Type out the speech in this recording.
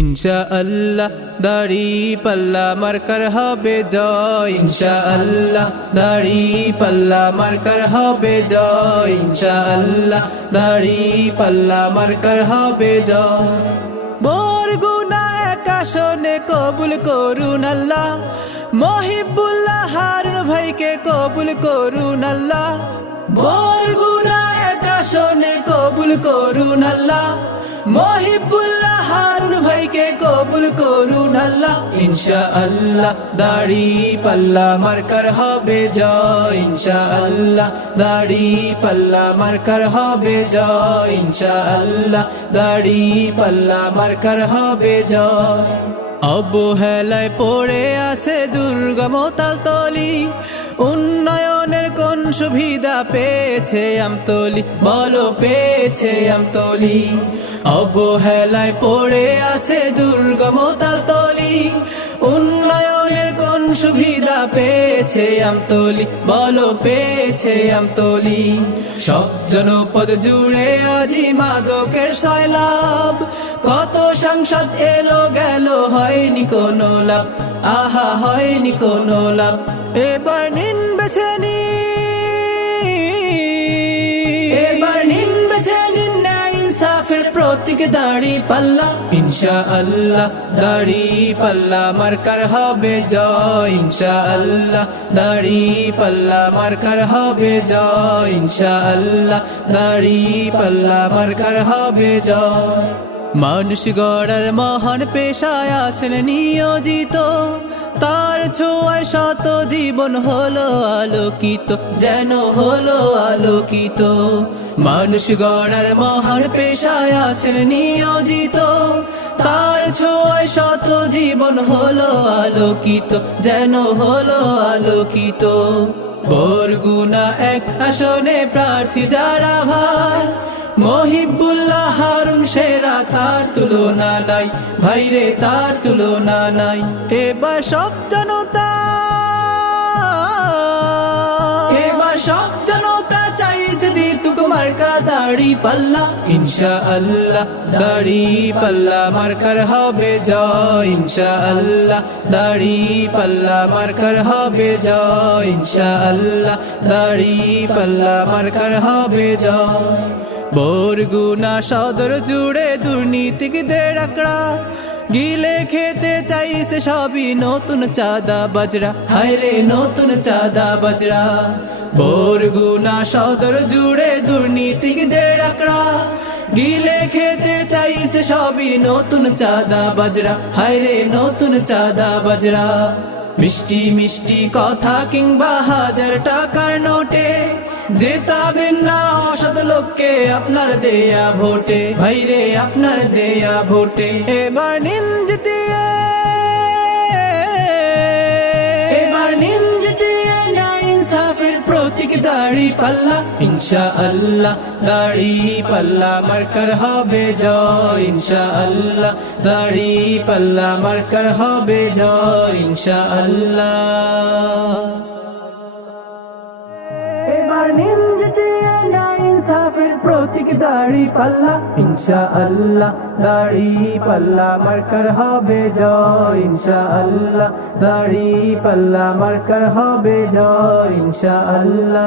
ইনশাআল্লাহ দাড়ি পাল্লা মার্কার হবে জয়, ইনশাআল্লাহ দাড়ি পাল্লা মার্কার হবে জয়, ইনশাআল্লাহ দাড়ি পাল্লা মার্কার হবে জয়। বরগুনা এক আসনে কবুল করুন আল্লাহ, মহিবুল্লাহ হারুন ভাইকে কবুল করুন আল্লাহ। বরগুনা এক আসনে কবুল করুন আল্লাহ, মহিবুল্লাহ হারুন ভাইকে কবুল করুন আল্লাহ। ইনশাআল্লাহ দাড়ি পাল্লা মার্কার হবে জয়, ইনশাআল্লাহ দাড়ি পাল্লা মার্কার হবে জয়, ইনশাআল্লাহ দাড়ি পাল্লা মার্কার হবে জয়। অবহেলায় পড়ে আছে দুর্গম তালতলি, উন্নয়নের কোন সুবিধা পেয়েছে আমতলি, বলো পেয়েছে আমতলি। অবহেলায় পড়ে আছে দুর্গম তালতলি, উন্নয়নের কোন সুবিধা পেয়েছে আমতলি, বলো পেয়েছে আমতলি। সব জনপদ জুড়ে আজি মাদকের সয়লাভ, কত সংসদ এলো গেল হয়নি কোনো লাভ, আহা হয়নি কোনো লাভ। এবার নিন বেছে এবার নিন বেছে নিন ন্যায় ইনসাফের প্রতীক দাড়ি পাল্লা। ইনশাআল্লাহ দাড়ি পাল্লা মার্কার হবে জয়, ইনশাআল্লাহ দাড়ি পাল্লা মার্কার হবে জয়, ইনশাআল্লাহ দাড়ি পাল্লা মার্কার হবে জয়। মানুষ গড়ার মহান পেশায় আছেন নিয়োজিত, তার ছোঁয়ায় শত জীবন হলো আলোকিত, যেন হলো আলোকিত। মানুষ গড়ার মহান পেশায় আছেন নিয়োজিত, তার ছোঁয়ায় শত জীবন হলো আলোকিত, যেন হলো আলোকিত। বরগুনা এক আসনে প্রার্থী যারা ভাই, মহিবুল্লাহ হারুন সেরা, তার তুলনা নাই ভাইরে, তার তুলনা নাই। এবার সব জনতা চাইছে জিতুক মার্কা দাড়ি পাল্লা। ইনশাআল্লাহ দাড়ি পাল্লা মার্কার হবে জয়, ইনশাআল্লাহ দাড়ি পাল্লা মার্কার হবে জয়, ইনশাআল্লাহ দাড়ি পাল্লা মার্কার হবে জয়। বরগুনা সদর জুড়ে দুর্নীতিকদের আঁকড়া, গিলে খেতে চাইছে সবই নতুন চাঁদা বাজরা, হায়রে নতুন চাঁদা বাজরা। বরগুনা সদর জুড়ে দুর্নীতিকদের আঁকড়া, গিলে খেতে চাইছে সবই নতুন চাঁদা বাজরা, হায়রে নতুন চাঁদা বাজরা। মিষ্টি মিষ্টি কথা কিংবা হাজার টাকার নোটে জেতাবেন না অসৎ লোককে আপনার দেয়া ভোটে, ভাইরে আপনার দেয়া ভোটে। এবার নিন জিতিয়ে ন্যায় ইনসাফের প্রতীক দাড়ি পাল্লা। ইনশাআল্লাহ দাড়ি পাল্লা মার্কার হবে জয়, ইনশাআল্লাহ দাড়ি পাল্লা মার্কার হবে জয়, ইনশাআল্লাহ। এবার নিন জিতিয়ে ন্যায় ইনসাফের প্রতীক দাড়ি পাল্লা। ইনশাআল্লাহ দাড়ি পাল্লা মার্কার হবে জয়, ইনশাআল্লাহ দাড়ি পাল্লা মার্কার হবে জয়, ইনশাআল্লাহ।